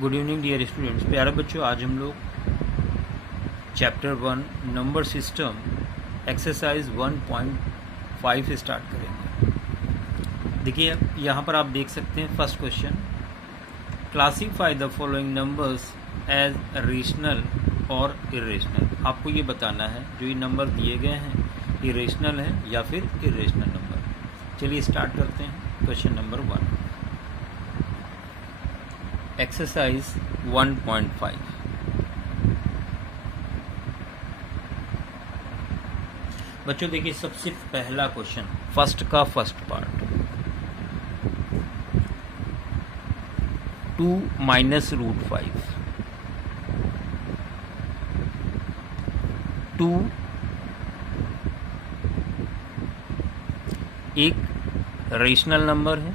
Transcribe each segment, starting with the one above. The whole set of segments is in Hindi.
Good evening dear students. प्यारे बच्चों, आज हम लोग chapter 1 number system exercise 1.5 start करेंगे। देखिए यहाँ पर आप देख सकते हैं first question, classify the following numbers as rational और इरेशनल। आपको ये बताना है जो ये नंबर दिए गए हैं इरेशनल है या फिर इरेशनल नंबर। चलिए स्टार्ट करते हैं। Question number 1, exercise 1.5। बच्चों देखिए सबसे पहला क्वेश्चन, फर्स्ट का फर्स्ट पार्ट, 2 माइनस रूट 5। 2 एक रेशनल नंबर है,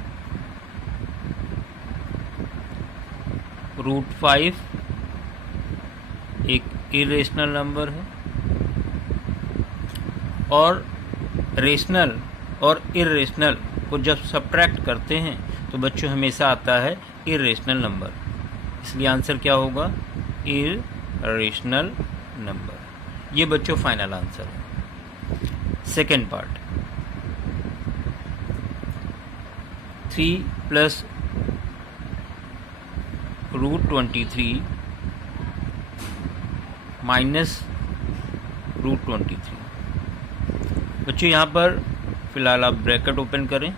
रूट 5 एक इरेशनल नंबर है, और रेशनल और इरेशनल को जब सब्ट्रैक्ट करते हैं तो बच्चों हमेशा आता है इरेशनल नंबर। इसलिए आंसर क्या होगा? Irrational number. ये बच्चों फाइनल आंसर है। Second part, 3 plus root 23 minus root 23। बच्चों यहाँ पर फिलहाल आप ब्रैकेट ओपन करें,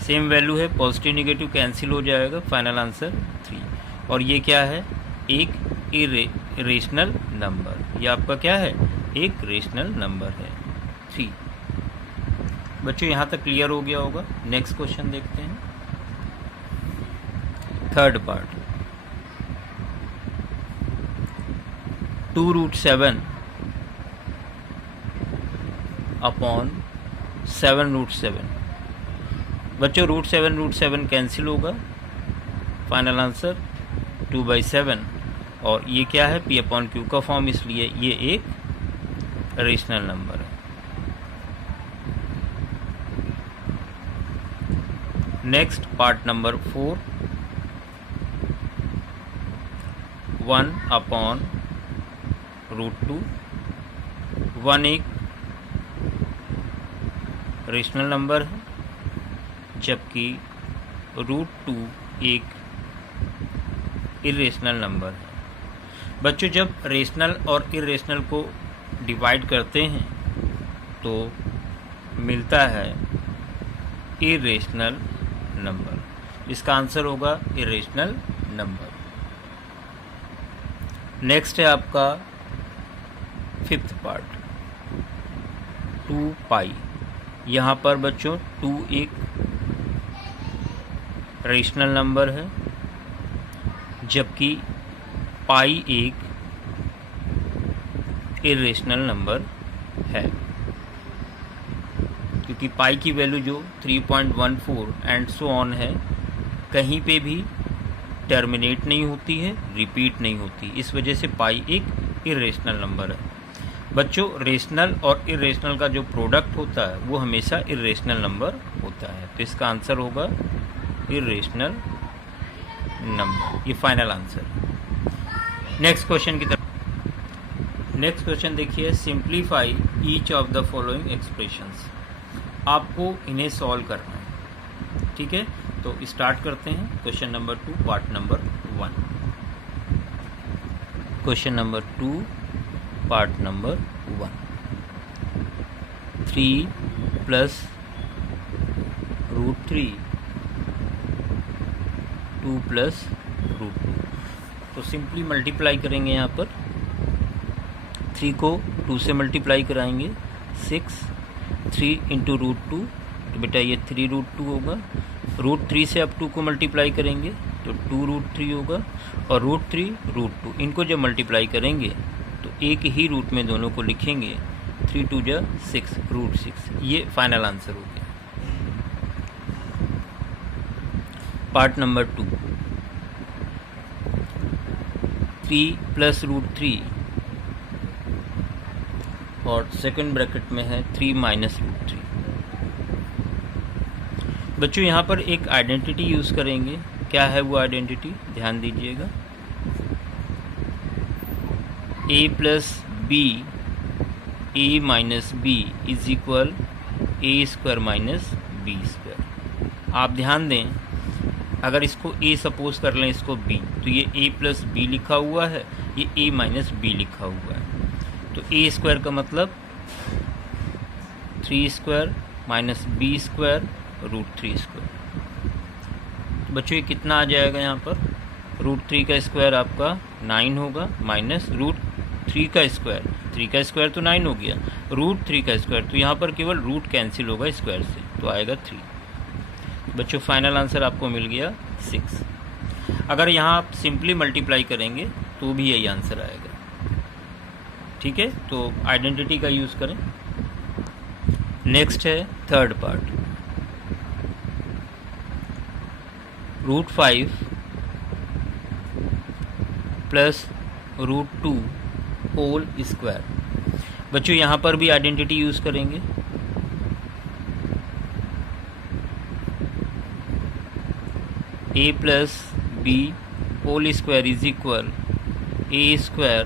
सेम वैल्यू है, पॉजिटिव निगेटिव कैंसिल हो जाएगा, फाइनल आंसर 3। और ये क्या है? एक इरेशनल नंबर। ये आपका क्या है? एक रेशनल नंबर है 3। बच्चों यहाँ तक क्लियर हो गया होगा। नेक्स्ट क्वेश्चन देखते हैं, third part, 2 root 7 upon 7 root 7। बच्चों रूट 7 कैंसिल होगा, फाइनल आंसर 2/7। और ये क्या है? P अपॉन Q का फॉर्म, इसलिए ये एक रेशनल नंबर है। Next part number 4, 1 upon root 2। 1 एक रेशनल नंबर है, जबकि रूट 2 एक इरेशनल नंबर है। बच्चों जब रेशनल और इरेशनल को डिवाइड करते हैं तो मिलता है इरेशनल नंबर। इसका आंसर होगा इरेशनल नंबर। नेक्स्ट है आपका फिफ्थ पार्ट, 2 पाई। यहाँ पर बच्चों 2 एक रेशनल नंबर है, जबकि पाई एक इरेशनल नंबर है, क्योंकि पाई की वैल्यू जो 3.14 एंड सो ऑन है, कहीं पे भी टर्मिनेट नहीं होती है, रिपीट नहीं होती। इस वजह से पाई एक इरेशनल नंबर है। बच्चों रेशनल और इरेशनल का जो प्रोडक्ट होता है वो हमेशा इरेशनल नंबर होता है, तो इसका आंसर होगा इरेशनल नंबर। ये फाइनल आंसर। नेक्स्ट क्वेश्चन की तरफ। नेक्स्ट क्वेश्चन देखिए, simplify each of the following expressions. आपको इन्हें सॉल्व करना है, ठीक है? तो स्टार्ट करते हैं। Question number 2 part number 1। Question number 2 part number 1, 3 plus root 3 2 plus root 2। तो सिंपली मल्टीप्लाई करेंगे। यहाँ पर 3 को 2 से मल्टीप्लाई कराएंगे, 6। 3 इंटू रूट 2, तो बेटा ये 3 रूट 2 होगा। रूट 3 से अब 2 को मल्टीप्लाई करेंगे तो 2 रूट 3 होगा, और रूट 3 रूट 2 इनको जब मल्टीप्लाई करेंगे तो एक ही रूट में दोनों को लिखेंगे, 3 2 जा 6 रूट 6। ये फाइनल आंसर हो गया। पार्ट नंबर 2, 3 प्लस रूट 3 और सेकंड ब्रैकेट में है 3 माइनस रूट 3। बच्चों यहाँ पर एक आइडेंटिटी यूज़ करेंगे। क्या है वो आइडेंटिटी, ध्यान दीजिएगा। a plus B a minus B is equal A square minus B square. आप ध्यान दें, अगर इसको a सपोज कर लें, इसको b, तो ये a प्लस बी लिखा हुआ है, ये a माइनस बी लिखा हुआ है। तो a स्क्वायर का मतलब 3 square minus B square root 3 square. बच्चों ये कितना आ जाएगा यहाँ पर, रूट 3 का स्क्वायर आपका 9 होगा, माइनस रूट 3 का स्क्वायर, 3 का स्क्वायर तो 9 हो गया, रूट 3 का स्क्वायर, तो यहाँ पर केवल रूट कैंसिल होगा स्क्वायर से, तो आएगा 3। बच्चों फाइनल आंसर आपको मिल गया 6। अगर यहाँ आप सिंपली मल्टीप्लाई करेंगे तो भी यही आंसर आएगा। ठीक है, तो आइडेंटिटी का यूज़ करें। नेक्स्ट है third part, root 5 plus root 2 whole square. बच्चों यहाँ पर भी आइडेंटिटी यूज़ करेंगे। a plus B whole square is equal A square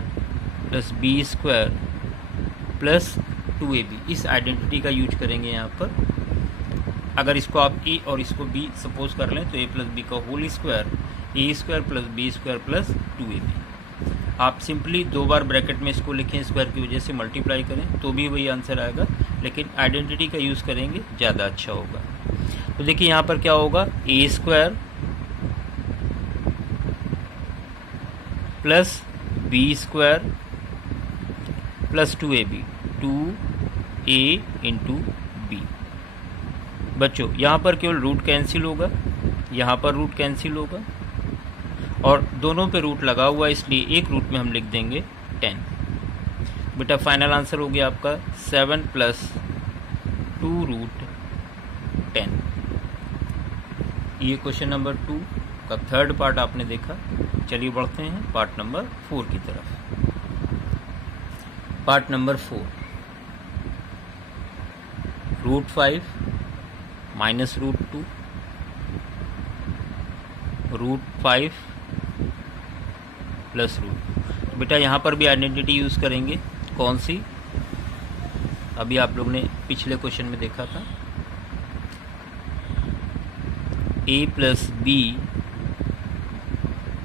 plus B square plus 2ab। इस आइडेंटिटी का यूज करेंगे यहाँ पर। अगर इसको आप a और इसको b सपोज कर लें तो a प्लस बी का whole square, a square plus B square plus 2ab। आप सिंपली 2 बार ब्रैकेट में इसको लिखें, स्क्वायर की वजह से मल्टीप्लाई करें तो भी वही आंसर आएगा, लेकिन आइडेंटिटी का यूज़ करेंगे ज़्यादा अच्छा होगा। तो देखिए यहाँ पर क्या होगा, a square plus B square plus 2ab, 2a into b. बच्चों यहाँ पर केवल रूट कैंसिल होगा, यहाँ पर रूट कैंसिल होगा, और दोनों पे रूट लगा हुआ है, इसलिए एक रूट में हम लिख देंगे 10। बेटा फाइनल आंसर हो गया आपका 7 प्लस 2 रूट 10। ये क्वेश्चन नंबर 2 का थर्ड पार्ट आपने देखा। चलिए बढ़ते हैं पार्ट नंबर 4 की तरफ। Part number 4, root 5 minus root 2 root 5 plus root. बेटा यहाँ पर भी आइडेंटिटी यूज़ करेंगे। कौन सी, अभी आप लोग ने पिछले क्वेश्चन में देखा था, a plus B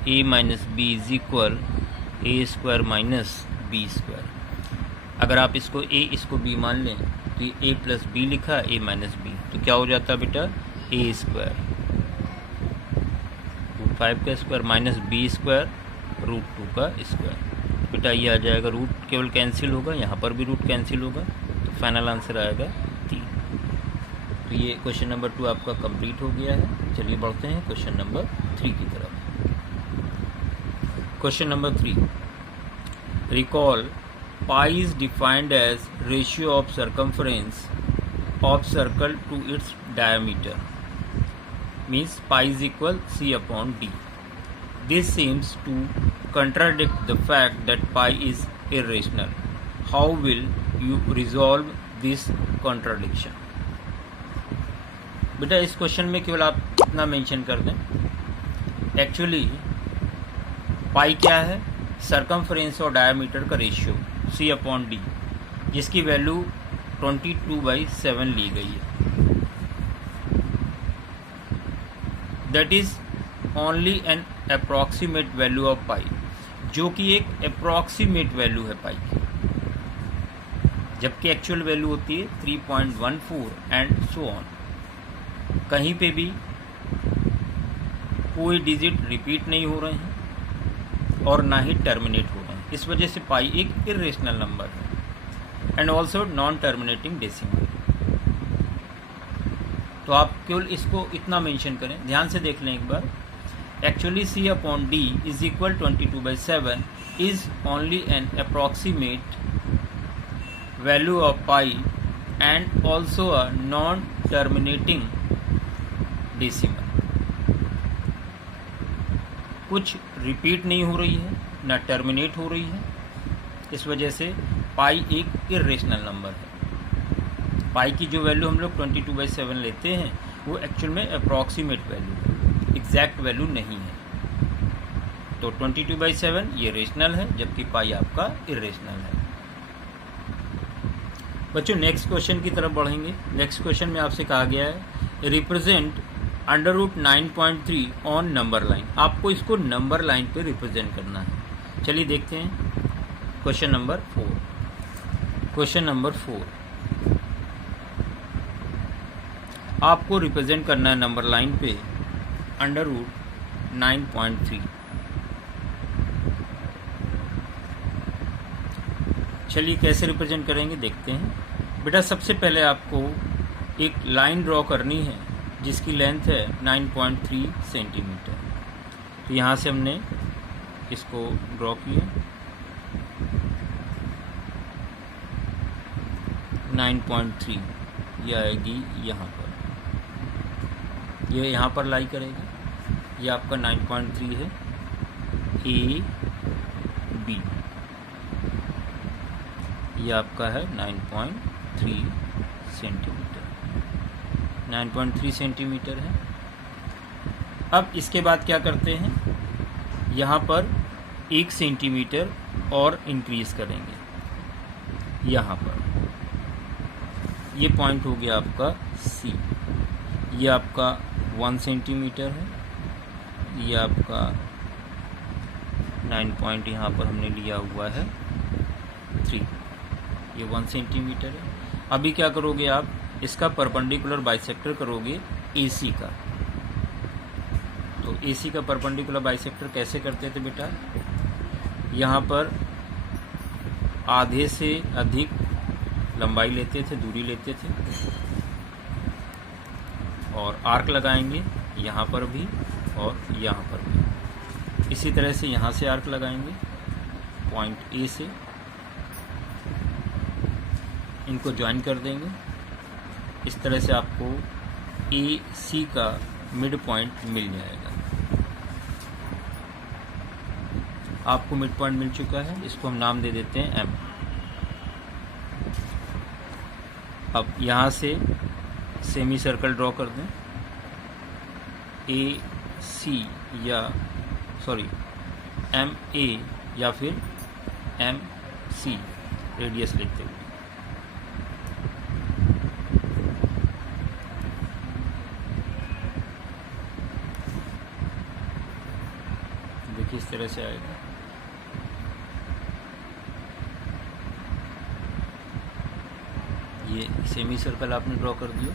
a minus B is equal A square minus B square. अगर आप इसको a इसको b मान लें तो ये a प्लस बी लिखा, a माइनस बी, तो क्या हो जाता है बेटा, a स्क्वायर रूट 5 का square minus B square root 2 का स्क्वायर। बेटा ये आ जाएगा, रूट केवल कैंसिल होगा, यहाँ पर भी रूट कैंसिल होगा, तो फाइनल आंसर आएगा 3। तो ये क्वेश्चन नंबर 2 आपका कंप्लीट हो गया है। चलिए बढ़ते हैं क्वेश्चन नंबर 3 की तरफ। Question number 3, recall pi is defined as ratio of circumference of circle to its diameter, means pi is equal c upon d. This seems to contradict the fact that pi is irrational. How will you resolve this contradiction? बेटा इस क्वेश्चन में केवल आप इतना मेंशन कर दें, एक्चुअली पाई क्या है, सरकमफ्रेंस और डायमीटर का रेशियो c अपॉन d, जिसकी वैल्यू 22/7 ली गई है। That is only an approximate value of pi, जो कि एक अप्रॉक्सीमेट वैल्यू है पाई की, जबकि एक्चुअल वैल्यू होती है 3.14 एंड सो ऑन। कहीं पे भी कोई डिजिट रिपीट नहीं हो रहे हैं और ना ही टर्मिनेट हो रहे हैं, इस वजह से पाई एक इरेशनल नंबर है and also non terminating decimal. तो आप केवल इसको इतना मेंशन करें, ध्यान से देख लें एक बार। Actually c upon d is equal 22/7 is only an approximate value of pi and also a non terminating decimal. कुछ रिपीट नहीं हो रही है, ना टर्मिनेट हो रही है, इस वजह से पाई एक इरेशनल नंबर है। पाई की जो वैल्यू हम लोग 22/7 लेते हैं वो एक्चुअल में अप्रॉक्सीमेट वैल्यू है, एग्जैक्ट वैल्यू नहीं है। तो 22/7 ये रेशनल है, जबकि पाई आपका इरेशनल है। बच्चों नेक्स्ट क्वेश्चन की तरफ बढ़ेंगे। नेक्स्ट क्वेश्चन में आपसे कहा गया है रिप्रेजेंट √9.3 ऑन नंबर लाइन। आपको इसको नंबर लाइन पे रिप्रेजेंट करना है। चलिए देखते हैं क्वेश्चन नंबर 4। क्वेश्चन नंबर 4 आपको रिप्रेजेंट करना है नंबर लाइन पे √9.3। चलिए कैसे रिप्रेजेंट करेंगे देखते हैं। बेटा सबसे पहले आपको एक लाइन ड्रॉ करनी है जिसकी लेंथ है 9.3 सेंटीमीटर। तो यहाँ से हमने इसको ड्रॉ किया 9.3, ये आएगी यहाँ पर, ये यहाँ पर लाई करेगी। ये आपका 9.3 है ए बी, ये आपका है 9.3 सेंटीमीटर, 9.3 सेंटीमीटर है। अब इसके बाद क्या करते हैं, यहाँ पर 1 सेंटीमीटर और इंक्रीज़ करेंगे। यहाँ पर ये पॉइंट हो गया आपका सी, ये आपका 1 सेंटीमीटर है, ये आपका 9 पॉइंट यहाँ पर हमने लिया हुआ है 3, ये 1 सेंटीमीटर है। अभी क्या करोगे आप, इसका परपेंडिकुलर बाइसेक्टर करोगे AC का। तो AC का परपेंडिकुलर बाइसेक्टर कैसे करते थे बेटा, यहाँ पर आधे से अधिक लंबाई लेते थे, दूरी लेते थे, और आर्क लगाएंगे यहाँ पर भी और यहाँ पर भी। इसी तरह से यहाँ से आर्क लगाएंगे पॉइंट A से, इनको ज्वाइन कर देंगे। इस तरह से आपको AC का मिड पॉइंट मिल जाएगा। आपको मिड पॉइंट मिल चुका है, इसको हम नाम दे देते हैं M। अब यहाँ से सेमी सर्कल ड्रॉ कर दें, AC या MA या फिर MC रेडियस लिखते हुए। देखिए इस तरह से आएगा। ये सेमी सर्कल आपने ड्रॉ कर दिया।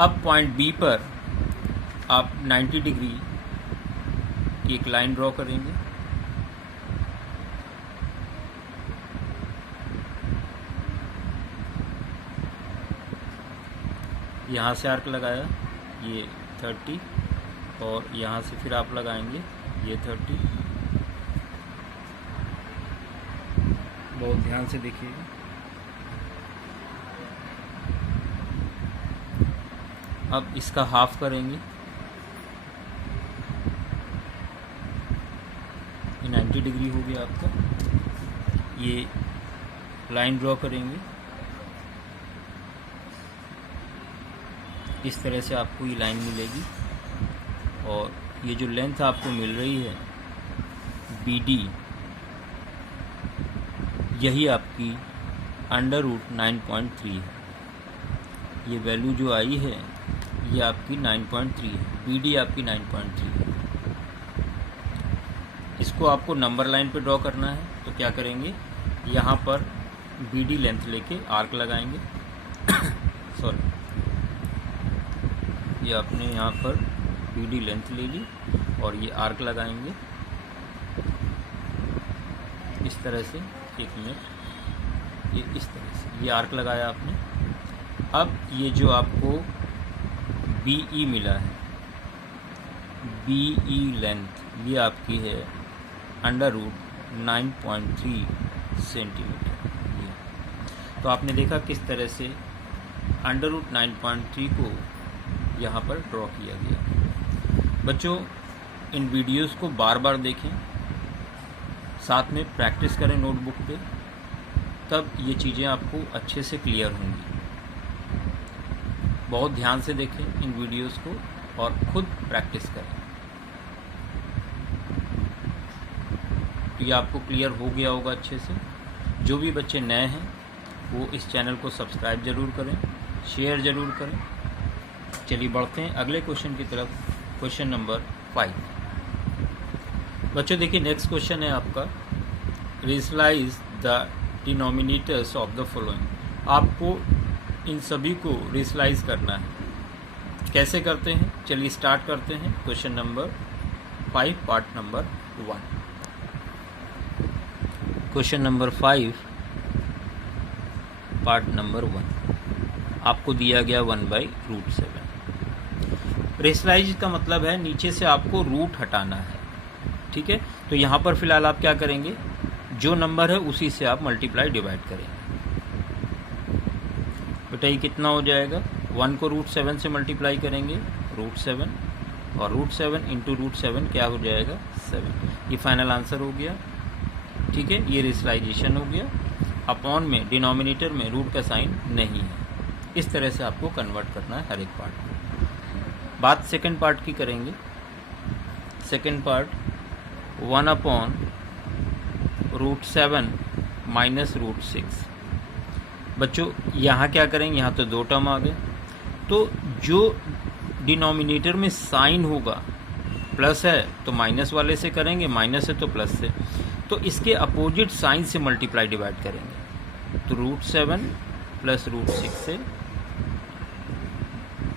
अब पॉइंट B पर आप 90 डिग्री की एक लाइन ड्रॉ करेंगे। यहाँ से आर्क लगाया, ये 30, और यहाँ से फिर आप लगाएंगे ये 30। बहुत ध्यान से देखिएगा। अब इसका हाफ करेंगे, ये 90 डिग्री हो गया आपका। ये लाइन ड्रॉ करेंगे, इस तरह से आपको ये लाइन मिलेगी। और ये जो लेंथ आपको मिल रही है BD, यही आपकी √9.3 है। ये वैल्यू जो आई है ये आपकी 9.3 है, BD आपकी 9.3 है। इसको आपको नंबर लाइन पे ड्रॉ करना है, तो क्या करेंगे, यहाँ पर BD लेंथ लेके आर्क लगाएंगे। सॉरी, ये आपने यहाँ पर BD लेंथ ले ली और ये आर्क लगाएंगे इस तरह से। 1 मिनट, ये इस तरह से ये आर्क लगाया आपने। अब ये जो आपको BE मिला है, BE लेंथ, ये आपकी है √9.3 सेंटीमीटर। ये तो आपने देखा किस तरह से √9.3 को यहाँ पर ड्रॉ किया गया। बच्चों इन वीडियोस को बार बार देखें, साथ में प्रैक्टिस करें नोटबुक पे, तब ये चीज़ें आपको अच्छे से क्लियर होंगी। बहुत ध्यान से देखें इन वीडियोस को और खुद प्रैक्टिस करें। तो ये आपको क्लियर हो गया होगा अच्छे से। जो भी बच्चे नए हैं वो इस चैनल को सब्सक्राइब ज़रूर करें, शेयर ज़रूर करें। चलिए बढ़ते हैं अगले क्वेश्चन की तरफ। Question number 5। बच्चों देखिए, नेक्स्ट क्वेश्चन है आपका, rationalise the denominators of the following. आपको इन सभी को रेशनलाइज करना है। कैसे करते हैं, चलिए स्टार्ट करते हैं। Question number 5 part number 1। Question number 5 part number 1 आपको दिया गया 1/√7। रेशनलाइज का मतलब है नीचे से आपको रूट हटाना है, ठीक है। तो यहाँ पर फिलहाल आप क्या करेंगे, जो नंबर है उसी से आप मल्टीप्लाई डिवाइड करेंगे। बेटा ये कितना हो जाएगा, 1 को √7 से मल्टीप्लाई करेंगे, √7, और √7 इंटू √7 क्या हो जाएगा, 7। ये फाइनल आंसर हो गया, ठीक है। ये रेशनलाइजेशन हो गया। अपॉन में डिनोमिनेटर में रूट का साइन नहीं है। इस तरह से आपको कन्वर्ट करना है हर एक पार्ट को। बात सेकंड पार्ट की करेंगे। Second part 1/√7 minus √6। बच्चों यहाँ क्या करेंगे, यहाँ तो 2 टर्म आ गए, तो जो डिनोमिनेटर में साइन होगा, प्लस है तो माइनस वाले से करेंगे, माइनस है तो प्लस से, तो इसके अपोजिट साइन से मल्टीप्लाई डिवाइड करेंगे। तो √7 प्लस √6 से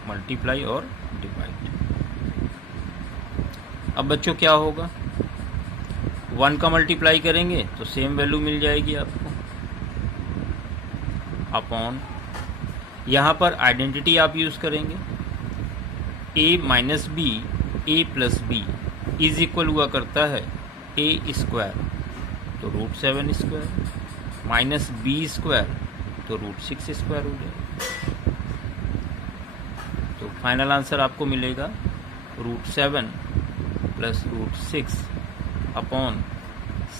मल्टीप्लाई और डिवाइड। अब बच्चों क्या होगा, 1 का मल्टीप्लाई करेंगे तो सेम वैल्यू मिल जाएगी आपको, अपॉन यहाँ पर आइडेंटिटी आप यूज़ करेंगे, a minus B a plus B is equal हुआ करता है a स्क्वायर, तो √7 स्क्वायर, माइनस बी स्क्वायर, तो √6 स्क्वायर हो जाएगा। तो फाइनल आंसर आपको मिलेगा √7 प्लस √6 अपॉन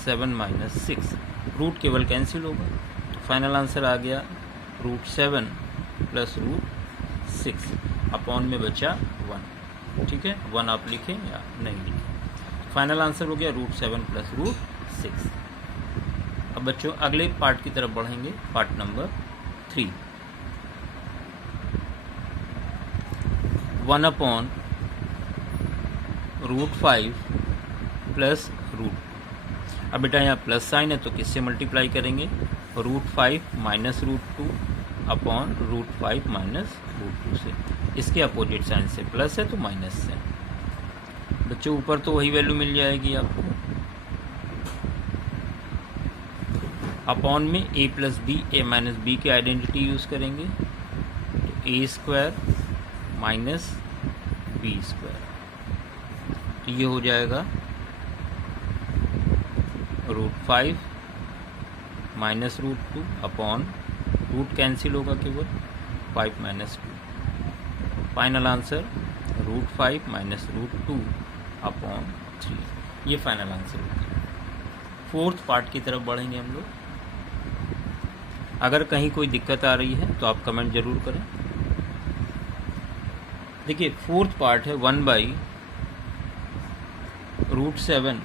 7 माइनस 6। रूट केवल कैंसिल होगा, तो फाइनल आंसर आ गया √7 प्लस √6 अपॉन में बचा 1, ठीक है। 1 आप लिखें या नहीं लिखें। फाइनल आंसर हो गया √7 प्लस √6। अब बच्चों अगले पार्ट की तरफ बढ़ेंगे, पार्ट नंबर 3। 1/√5 प्लस √। अब बेटा यहाँ प्लस साइन है तो किससे मल्टीप्लाई करेंगे, √5 माइनस √2 अपॉन √5 माइनस √2 से। इसके अपोजिट साइन से, प्लस है तो माइनस से। बच्चों ऊपर तो वही वैल्यू मिल जाएगी आपको। अपॉन में a plus B, a minus B की आइडेंटिटी यूज़ करेंगे, तो a square minus B square, तो ये हो जाएगा √5 माइनस √2 अपॉन, रूट कैंसिल होगा केवल, 5 minus 2। Final answer √5 minus √2 upon 3। ये फाइनल आंसर होगा। फोर्थ पार्ट की तरफ बढ़ेंगे हम लोग। अगर कहीं कोई दिक्कत आ रही है तो आप कमेंट जरूर करें। देखिए फोर्थ पार्ट है 1/√7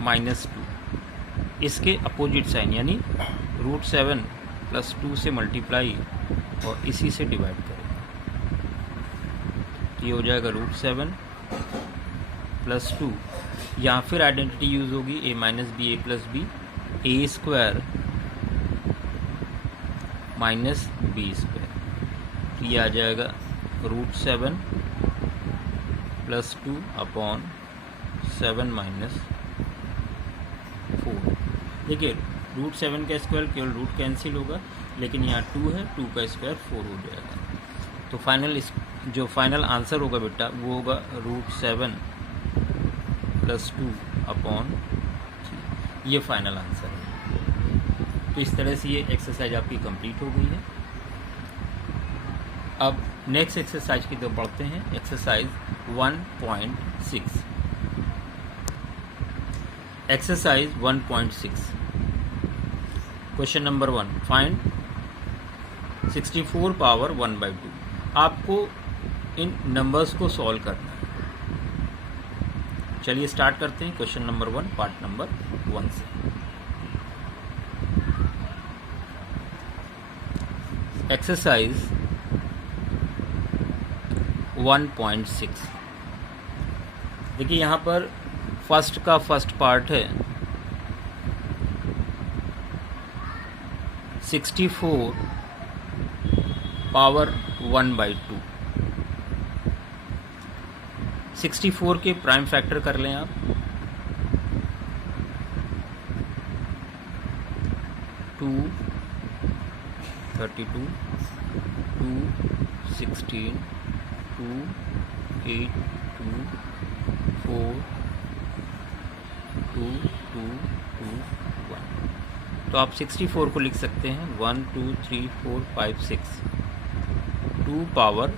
माइनस 2। इसके अपोजिट साइन यानी √7 प्लस 2 से मल्टीप्लाई और इसी से डिवाइड करें, तो ये हो जाएगा √7 प्लस 2। यहाँ फिर आइडेंटिटी यूज़ होगी, a minus B a plus B, a square minus B square, तो ये आ जाएगा √7 प्लस 2 अपॉन 7 माइनस 4। देखिए √7 का स्क्वायर केवल रूट कैंसिल होगा, लेकिन यहाँ 2 है, 2 का स्क्वायर 4 हो जाएगा। तो जो फाइनल आंसर होगा बेटा वो होगा √7 प्लस 2 अपॉन 3। ये फाइनल आंसर है। तो इस तरह से ये एक्सरसाइज आपकी कंप्लीट हो गई है। अब नेक्स्ट एक्सरसाइज की तरफ बढ़ते हैं। Exercise 1.6। Exercise 1.6 question number 1, find 64 power 1/2। आपको इन नंबर्स को सॉल्व करना है। चलिए स्टार्ट करते हैं क्वेश्चन नंबर 1 पार्ट नंबर 1 से। एक्सरसाइज 1.6। देखिए यहाँ पर फर्स्ट का फर्स्ट पार्ट है 64 पावर 1/2। 64 के प्राइम फैक्टर कर लें आप। 2 32 2 16 2 8 2 4 2 2 2 1। तो आप 64 को लिख सकते हैं 1 2 3 4 5 6 2 पावर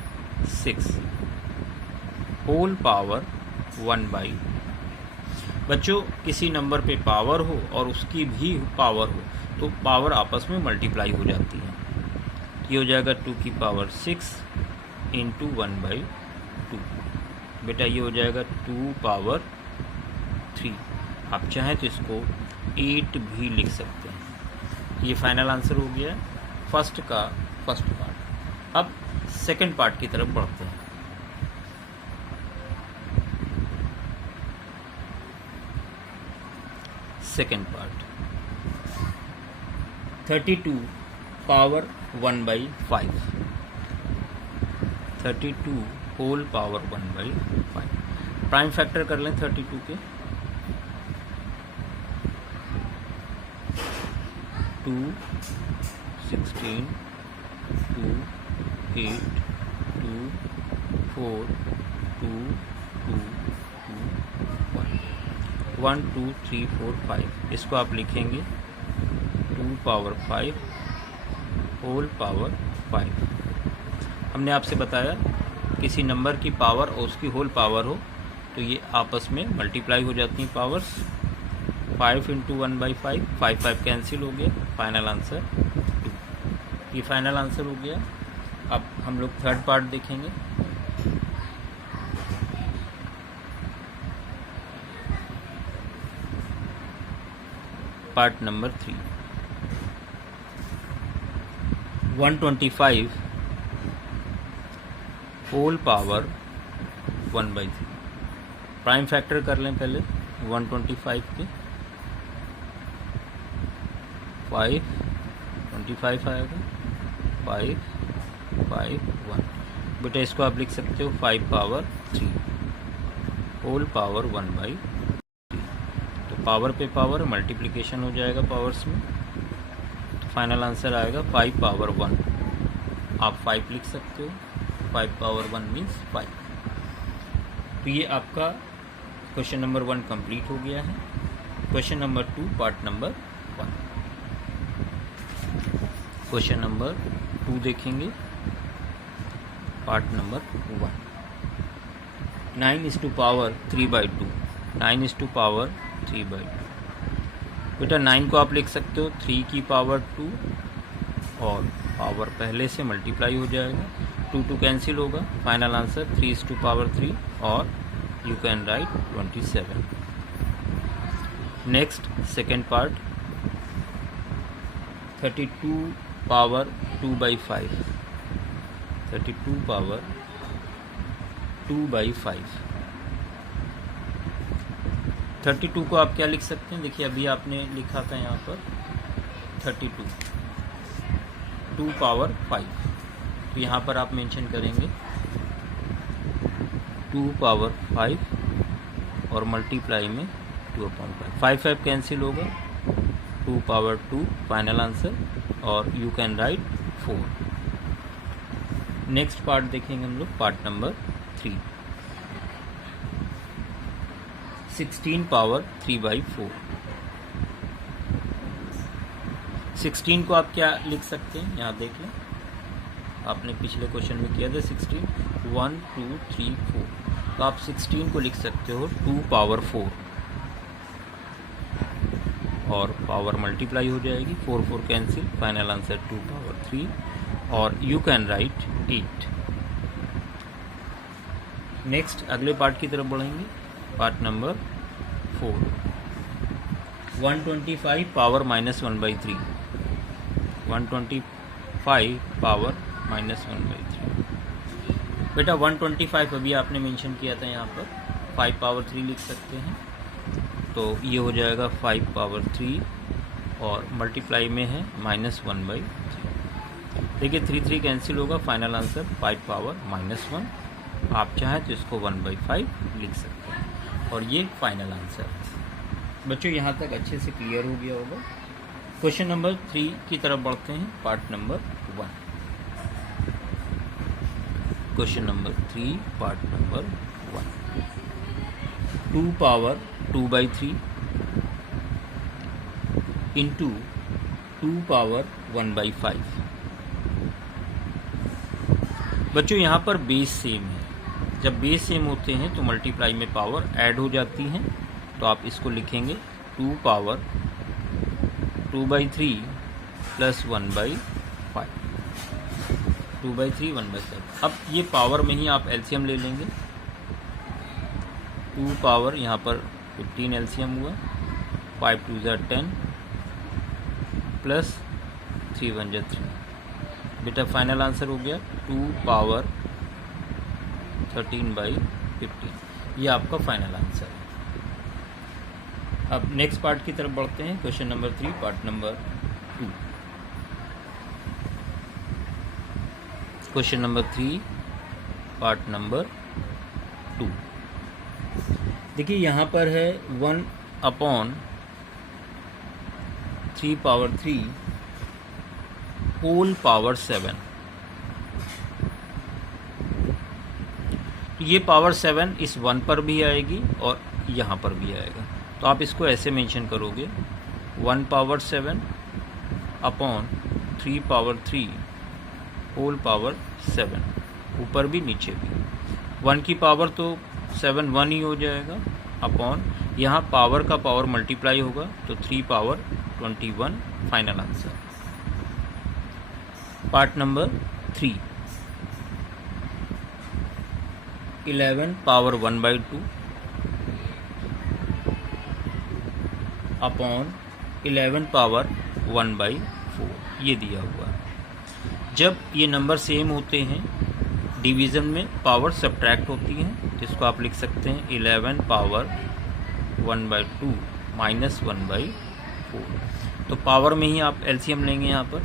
6 होल पावर 1/। बच्चों किसी नंबर पे पावर हो और उसकी भी पावर हो तो पावर आपस में मल्टीप्लाई हो जाती है। ये हो जाएगा 2 की पावर 6 इंटू 1/2। बेटा ये हो जाएगा 2 पावर 3। आप चाहें तो इसको 8 भी लिख सकते हैं। ये फाइनल आंसर हो गया फर्स्ट का फर्स्ट पार्ट। अब सेकंड पार्ट की तरफ बढ़ते हैं। Second part 32 power 1/5। 32 whole power 1/5। Prime factor कर लें 32 के। 2 16 2 8 2 4 2 2 2 1 2 3 4 5। इसको आप लिखेंगे 2 पावर 5 होल पावर 5। हमने आपसे बताया किसी नंबर की पावर और उसकी होल पावर हो तो ये आपस में मल्टीप्लाई हो जाती हैं पावर्स। 5 इंटू 1/5 5 5 कैंसिल हो गया। Final answer 2। ये फाइनल आंसर हो गया। अब हम लोग थर्ड पार्ट देखेंगे। Part number 3 125 whole power 1/3। Prime factor कर लें पहले 125 के। 5 25 आएगा 5 5 1। बेटा इसको आप लिख सकते हो 5 पावर 3 होल पावर 1/3। तो पावर पे पावर मल्टीप्लिकेशन हो जाएगा पावर्स में। तो फाइनल आंसर आएगा 5 पावर 1। आप 5 लिख सकते हो। 5 पावर 1 मीन्स 5। तो ये आपका क्वेश्चन नंबर 1 कंप्लीट हो गया है। Question number 2 part number 1। Question number 2 देखेंगे पार्ट नंबर 1। 9 पावर 3/2। 9 पावर 3/2। बेटा 9 को आप लिख सकते हो 3 की पावर 2 और पावर पहले से मल्टीप्लाई हो जाएगा। 2 2 कैंसिल होगा। फाइनल आंसर 3 पावर 3 और you can write 27। Next second part 32 power 2/5। 32 power 2/5। 32 को आप क्या लिख सकते हैं? देखिए अभी आपने लिखा था यहाँ पर 32 2 पावर 5। तो यहाँ पर आप मेंशन करेंगे 2 पावर 5 और मल्टीप्लाई में 2/5। 5 5 कैंसिल होगा। 2 पावर 2 फाइनल आंसर और you can write 4। Next part देखेंगे हम लोग पार्ट नंबर 3 16 पावर 3/4। 16 को आप क्या लिख सकते हैं? यहाँ देख लें, आपने पिछले क्वेश्चन में किया था 16 1 2 3 4। तो आप 16 को लिख सकते हो 2 पावर 4 और पावर मल्टीप्लाई हो जाएगी। 4 4 कैंसिल। फाइनल आंसर 2 पावर 3 और यू कैन राइट 8। नेक्स्ट अगले पार्ट की तरफ बढ़ेंगे, पार्ट नंबर 4। 125 power -1/3, 125 power -1/3। बेटा 125 अभी आपने मेंशन किया था, यहाँ पर 5 पावर 3 लिख सकते हैं, तो ये हो जाएगा 5 पावर 3 और मल्टीप्लाई में है -1/3। देखिए 3 3 कैंसिल होगा, फाइनल आंसर 5 पावर -1। आप चाहें तो इसको 1/5 लिख सकते हैं और ये फाइनल आंसर। बच्चों यहाँ तक अच्छे से क्लियर हो गया होगा। क्वेश्चन नंबर 3 की तरफ बढ़ते हैं, part number 1। Question number 3 part number 1। 2 power 2/3 into 2 power 1/5। बच्चों यहाँ पर बेस सेम है, जब बेस सेम होते हैं तो मल्टीप्लाई में पावर ऐड हो जाती हैं, तो आप इसको लिखेंगे 2 पावर 2/3 प्लस 1/5, 2/3 1/5। अब ये पावर में ही आप एलसीएम ले लेंगे, 2 पावर यहाँ पर 15 एलसीएम हुआ, 5 2 ज़ा 10 प्लस 3 1 ज़ा 3। बेटा फाइनल आंसर हो गया 2 पावर 13/15। ये आपका फाइनल आंसर है। अब नेक्स्ट पार्ट की तरफ बढ़ते हैं, question number 3 part number 2। Question number 3 part number 2। देखिए यहाँ पर है 1/3 पावर 3 होल पावर 7। ये पावर 7 इस 1 पर भी आएगी और यहाँ पर भी आएगा, तो आप इसको ऐसे मेंशन करोगे 1 power 7 upon 3 power 3 whole power 7, ऊपर भी नीचे भी। 1 की पावर तो 7 1 ही हो जाएगा, अपॉन यहाँ पावर का पावर मल्टीप्लाई होगा तो 3 power 21 final answer. Part number 3। 11 power 1/2 upon 11 power 1/4, ये दिया हुआ है। जब ये नंबर सेम होते हैं डिवीज़न में पावर सब्ट्रैक्ट होती है, जिसको आप लिख सकते हैं 11 पावर 1/2 माइनस 1/4। तो पावर में ही आप एलसीएम लेंगे, यहाँ पर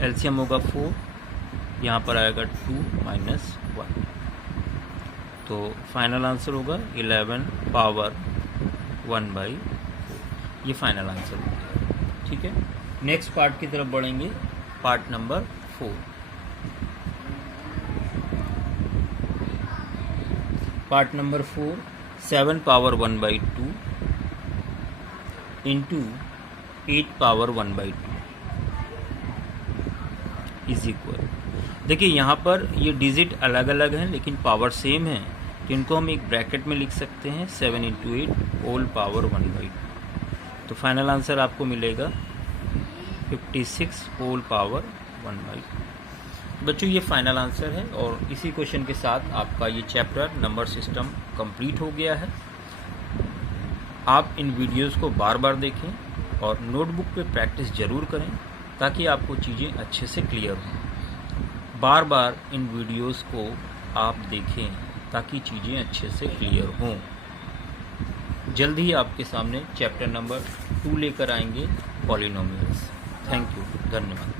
एलसीएम होगा 4, यहाँ पर आएगा 2 माइनस 1, तो फाइनल आंसर होगा 11 पावर 1/4। ये फाइनल आंसर हो गया। ठीक है, नेक्स्ट पार्ट की तरफ बढ़ेंगे, part number 4। Part number 4 7 power 1/2 into 8 power 1/2 is equal. देखिए यहाँ पर ये डिजिट अलग अलग हैं लेकिन पावर सेम है, तो इनको हम एक ब्रैकेट में लिख सकते हैं 7 × 8 होल पावर 1/2। तो फाइनल आंसर आपको मिलेगा 56 होल पावर 1/2। बच्चों ये फाइनल आंसर है और इसी क्वेश्चन के साथ आपका ये चैप्टर नंबर सिस्टम कंप्लीट हो गया है। आप इन वीडियोस को बार बार देखें और नोटबुक पे प्रैक्टिस ज़रूर करें ताकि आपको चीज़ें अच्छे से क्लियर हों। बार बार इन वीडियोस को आप देखें ताकि चीज़ें अच्छे से क्लियर हों। जल्द ही आपके सामने चैप्टर नंबर 2 लेकर आएंगे, पॉलिनोमियल्स। थैंक यू, धन्यवाद।